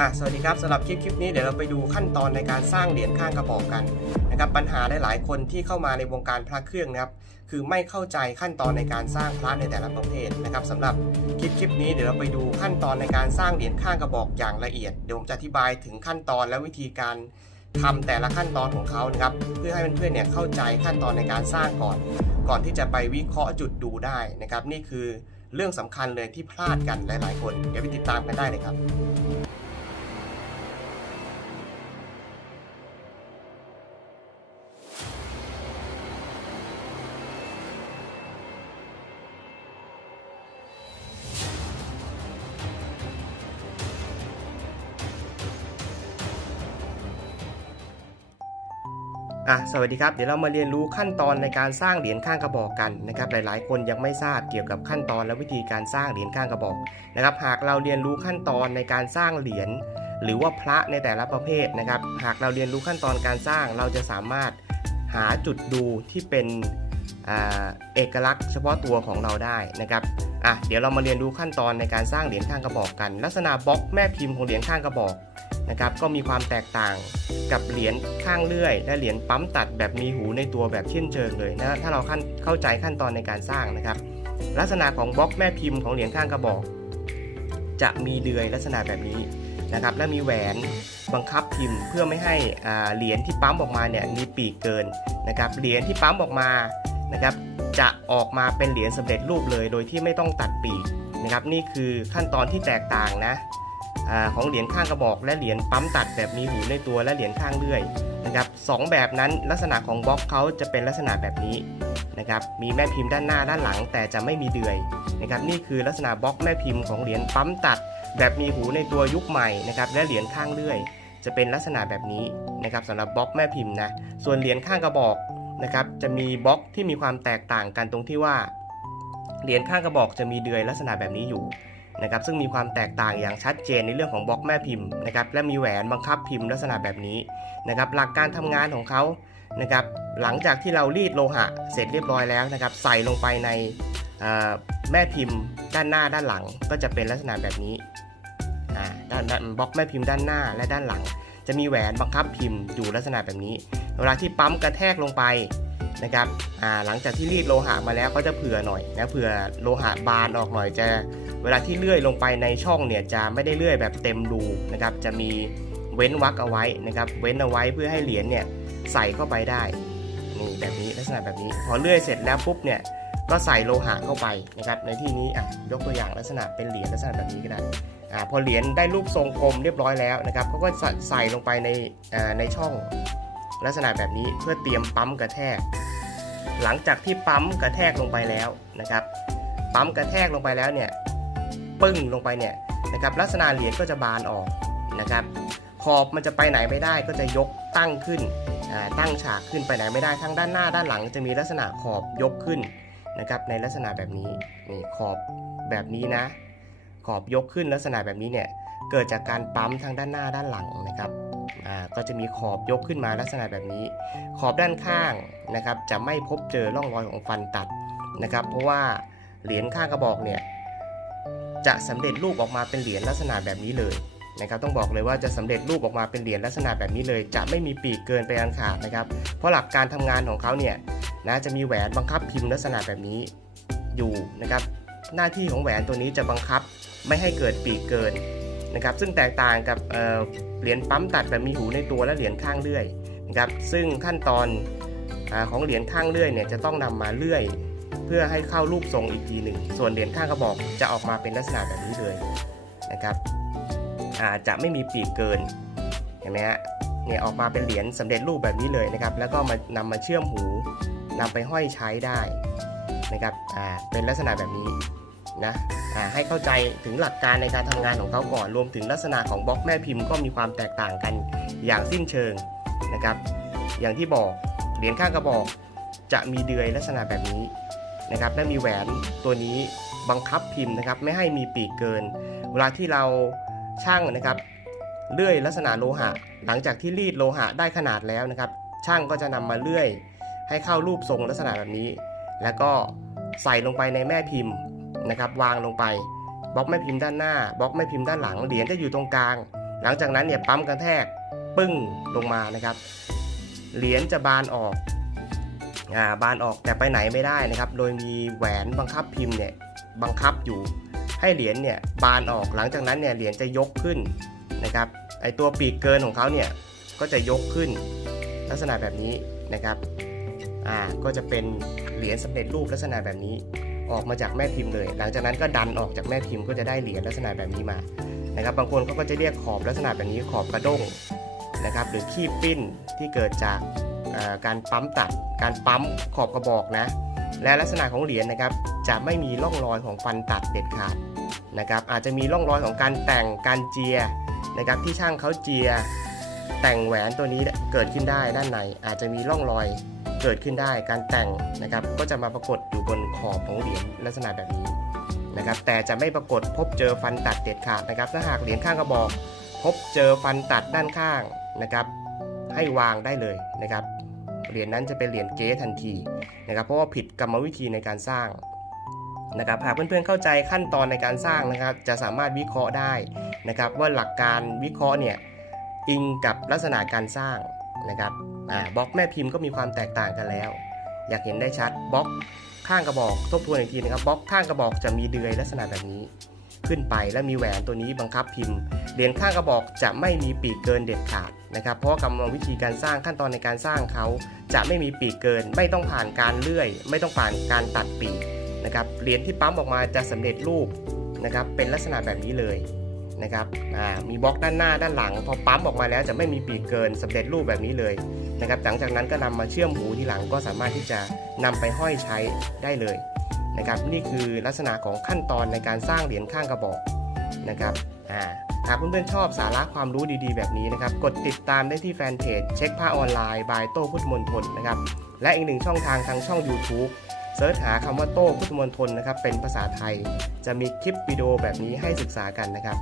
อะสวัสดีครับสำหรับคลิปคลิปนี้เดี๋ยวเราไปดูขั้นตอนในการสร้างเหรียญข้างกระบอกกันนะครับปัญหาหลายๆคนที่เข้ามาในวงการพระเครื่องนะครับคือไม่เข้าใจขั้นตอนในการสร้างพระในแต่ละประเภทนะครับสำหรับคลิปคลิปนี้เดี๋ยวเราไปดูขั้นตอนในการสร้างเหรียญข้างกระบอกอย่างละเอียดเดี๋ยวผมจะอธิบายถึงขั้นตอนและวิธีการทำแต่ละขั้นตอนของเขานะครับเพื่อให้เพื่อนๆเนี่ยเข้าใจขั้นตอนในการสร้างก่อน ก่อนที่จะไปวิเคราะห์จุดดูได้นะครับ นี่คือเรื่องสำคัญเลยที่พลาดกันหลาย ๆ คนเดี๋ยวไปติดตามกันได้เลยครับ อะสวัสดีครับ เดี๋ยวเรามาเรียนรู้ขั้นตอนในการสร้างเหรียญข้างกระบอกกันนะครับ หลายๆ คนยังไม่ทราบเกี่ยวกับขั้นตอนและวิธีการสร้างเหรียญข้างกระบอกนะครับ หากเราเรียนรู้ขั้นตอนในการสร้างเหรียญหรือว่าพระในแต่ละประเภทนะครับ หากเราเรียนรู้ขั้นตอนการสร้างเราจะสามารถหาจุดดูที่เป็น เอกลักษณ์เฉพาะตัวของเราได้นะครับอะเดี๋ยวเรามาเรียนรู้ขั้นตอนในการสร้างเหรียญข้างกระบอกกัน ลักษณะบล็อกแม่พิมพ์ของเหรียญข้างกระบอกนะครับก็มีความแตกต่างกับเหรียญข้างเลื่อย และเหรียญปั๊มตัดแบบมีหูในตัวแบบเช่นเชิงเลยนะถ้าเราขั้นเข้าใจขั้นตอนในการสร้างนะครับ ลักษณะของบล็อกแม่พิมพ์ของเหรียญข้างกระบอก จะมีเดือยลักษณะแบบนี้นะครับและมีแหวนบังคับพิมพ์เพื่อไม่ให้เหรียญที่ปั๊มออกมาเนี่ยมีปีกเกินนะครับเหรียญที่ปั๊มออกมา นะครับ จะออกมาเป็นเหรียญสำเร็จรูปเลย โดยที่ไม่ต้องตัดปีกนะครับ นี่คือขั้นตอนที่แตกต่างนะอของเหรียญข้างกระบอก และเหรียญปั๊มตัดแบบมีหูในตัวและเหรียญข้างเลื่อยนะครับสองแบบนั้นลักษณะของบล็อกเขาจะเป็นลักษณะแบบนี้นะครับ มีแม่พิมพ์ด้านหน้าด้านหลัง แต่จะไม่มีเดือยนะครับ นี่คือลักษณะบล็อกแม่พิมพ์ของเหรียญปั๊มตัด แบบมีหูในตัวยุคใหม่นะครับและเหรียญข้างเลื่อย จะเป็นลักษณะแบบนี้นะครับสำหรับบล็อกแม่พิมพ์นะ ส่วนเหรียญข้างกระบอก นะครับจะมีบล็อกที่มีความแตกต่างกันตรงที่ว่าเหรียญข้างกระบอกจะมีเดือยลักษณะแบบนี้อยู่นะครับซึ่งมีความแตกต่างอย่างชัดเจนในเรื่องของบล็อกแม่พิมพ์นะครับและมีแหวนบังคับพิมพ์ลักษณะแบบนี้นะครับหลักการทำงานของเขานะครับหลังจากที่เรารีดโลหะเสร็จเรียบร้อยแล้วนะครับใส่ลงไปในแม่พิมพ์ด้านหน้าด้านหลังก็จะเป็นลักษณะแบบนี้อ่าด้านด้านบล็อกแม่พิมพ์ด้านหน้าและด้านหลัง จะมีแหวนบังคับพิมพ์อยู่ลักษณะแบบนี้ เวลาที่ปั๊มกระแทกลงไปนะครับหลังจากที่รีดโลหะมาแล้วก็จะเผื่อหน่อยนะเผื่อโลหะบานออกหน่อยจะ เวลาที่เลื่อยลงไปในช่องเนี่ยจะไม่ได้เลื่อยแบบเต็มรูนะครับ จะมีเว้นวักเอาไว้นะครับ เว้นเอาไว้เพื่อให้เหรียญเนี่ยใส่เข้าไปได้นี่แบบนี้ลักษณะแบบนี้ พอเลื่อยเสร็จแล้วปุ๊บเนี่ยก็ใส่โลหะเข้าไปนะครับในที่นี้อะยกตัวอย่างลักษณะเป็นเหรียญลักษณะแบบนี้ก็ได้อ่าพอเหรียญได้รูปทรงกลมเรียบร้อยแล้วนะครับเขาก็ใส่ลงไปในอ่าในช่อง ลักษณะแบบนี้เพื่อเตรียมปั๊มกระแทก หลังจากที่ปั๊มกระแทกลงไปแล้วนะครับ ปั๊มกระแทกลงไปแล้วเนี่ยปึ้งลงไปเนี่ยนะครับลักษณะเหรียญก็จะบานออกนะครับ ขอบมันจะไปไหนไม่ได้ก็จะยกตั้งขึ้นตั้งฉากขึ้นไปไหนไม่ได้ทั้งด้านหน้าด้านหลังจะมีลักษณะขอบยกขึ้นนะครับในลักษณะแบบนี้นี่ขอบแบบนี้นะ ขอบยกขึ้นลักษณะแบบนี้เนี่ยเกิดจากการปั๊มทั้งด้านหน้าด้านหลังนะครับ ก็จะมีขอบยกขึ้นมาลักษณะแบบนี้ ขอบด้านข้างนะครับจะไม่พบเจอร่องรอยของฟันตัดนะครับ เพราะว่าเหรียญข้างกระบอกเนี่ยจะสำเร็จรูปออกมาเป็นเหรียญลักษณะแบบนี้เลยนะครับต้องบอกเลยว่าจะสำเร็จรูปออกมาเป็นเหรียญลักษณะแบบนี้เลย จะไม่มีปีกเกินไปอันขาดนะครับ เพราะหลักการทำงานของเขาเนี่ยนะจะมีแหวนบังคับพิมพ์ลักษณะแบบนี้อยู่นะครับ หน้าที่ของแหวนตัวนี้จะบังคับไม่ให้เกิดปีกเกินนะครับ ซึ่งแตกต่างกับ เหรียญปั๊มตัดแบบมีหูในตัวและเหรียญข้างเลื่อยนะครับซึ่งขั้นตอนอของเหรียญข้างเลื่อยเนี่ยจะต้องนำมาเลื่อย เพื่อให้เข้ารูปทรงอีกทีหนึ่งส่วนเหรียญข้างกระบอกจะออกมาเป็นลักษณะแบบนี้เลยนะครับอาจะไม่มีปีกเกินเห็นไหมฮะเนี่ยออกมาเป็นเหรียญสำเร็จรูปแบบนี้เลยนะครับ แล้วก็มานำมาเชื่อมหูนำไปห้อยใช้ได้นะครับอ่าเป็นลักษณะแบบนี้ นะให้เข้าใจถึงหลักการในการทำงานของเขาก่อน รวมถึงลักษณะของบล็อกแม่พิมพ์ก็มีความแตกต่างกันอย่างสิ้นเชิงนะครับ อย่างที่บอกเหรียญข้างกระบอกจะมีเดือยลักษณะแบบนี้นะครับ และมีแหวนตัวนี้บังคับพิมพ์นะครับ ไม่ให้มีปีกเกิน เวลาที่เราช่างนะครับเลื่อยลักษณะโลหะ หลังจากที่รีดโลหะได้ขนาดแล้วนะครับ ช่างก็จะนำมาเลื่อย ให้เข้ารูปทรงลักษณะแบบนี้ แล้วก็ใส่ลงไปในแม่พิมพ์ นะครับวางลงไปบล็อกแม่พิมพ์ด้านหน้าบล็อกแม่พิมพ์ด้านหลังเหรียญจะอยู่ตรงกลาง หลังจากนั้นเนี่ยปั๊มกระแทกปึ้งลงมานะครับ เหรียญจะบานออกอ่าบานออกแต่ไปไหนไม่ได้นะครับ โดยมีแหวนบังคับพิมพ์เนี่ยบังคับอยู่ให้เหรียญเนี่ยบานออกหลังจากนั้นเนี่ยเหรียญจะยกขึ้นนะครับไอตัวปีกเกินของเขาเนี่ยก็จะยกขึ้น ลักษณะแบบนี้นะครับอ่าก็จะเป็นเหรียญสำเร็จรูปลักษณะแบบนี้ ออกมาจากแม่พิมพ์เลย หลังจากนั้นก็ดันออกจากแม่พิมพ์ก็จะได้เหรียญลักษณะแบบนี้มานะครับบางคนเขาก็จะเรียกขอบลักษณะแบบนี้ขอบกระด้งนะครับหรือขี้ปิ้นที่เกิดจากการปั๊มตัด การปั๊มขอบกระบอกนะและลักษณะของเหรียญนะครับจะไม่มีร่องรอยของฟันตัดเด็ดขาดนะครับอาจจะมีร่องรอยของการแต่งการเจียนะครับที่ช่างเขาเจีย แต่งแหวนตัวนี้เกิดขึ้นได้ด้านในอาจจะมีร่องรอย เกิดขึ้นได้การแต่งนะครับก็จะมาปรากฏอยู่บนขอบของเหรียญลักษณะแบบนี้นะครับแต่จะไม่ปรากฏพบเจอฟันตัดเด็ดขาดนะครับ ถ้าหากเหรียญข้างกระบอก พบเจอฟันตัดด้านข้างนะครับ ให้วางได้เลยนะครับเหรียญนั้นจะเป็นเหรียญเก๊ทันทีนะครับ เพราะว่าผิดกรรมวิธีในการสร้างนะครับหากเพื่อนๆเข้าใจขั้นตอนในการสร้างนะครับ จะสามารถวิเคราะห์ได้นะครับ ว่าหลักการวิเคราะห์เนี่ยอิงกับลักษณะการสร้างนะครับ บล็อกแม่พิมพ์ก็มีความแตกต่างกันแล้ว อยากเห็นได้ชัดบล็อกข้างกระบอกทบทวนอีกทีนะครับบล็อกข้างกระบอกจะมีเดือยลักษณะแบบนี้ ขึ้นไปและมีแหวนตัวนี้บังคับพิมพ์เหรียญข้างกระบอกจะไม่มีปีกเกินเด็ดขาดนะครับ เพราะว่ากรรมวิธีการสร้างขั้นตอนในการสร้างเขาจะไม่มีปีกเกิน ไม่ต้องผ่านการเลื่อย ไม่ต้องผ่านการตัดปีกนะครับเหรียญที่ปั๊มออกมาจะสำเร็จรูปนะครับเป็นลักษณะแบบนี้เลยนะครับอ่ามีบล็อกด้านหน้าด้านหลัง พอปั๊มออกมาแล้วจะไม่มีปีกเกินสำเร็จรูปแบบนี้เลย นะครับหลังจากนั้นก็นำมาเชื่อมหูที่หลังก็สามารถที่จะนำไปห้อยใช้ได้เลยนะครับนี่คือลักษณะของขั้นตอนในการสร้างเหรียญข้างกระบอกนะครับอ่าหากเพื่อนๆชอบสาระความรู้ดีๆ แบบนี้นะครับ กดติดตามได้ที่แฟนเพจเช็คผ้าออนไลน์บายโต้พุทธมนทนนะครับ และอีกหนึ่งช่องทางทางช่อง YouTube เซิร์ชหาคำว่าโต้พุทธมนทนนะครับ เป็นภาษาไทย จะมีคลิปวิดีโอแบบนี้ให้ศึกษากันนะครับ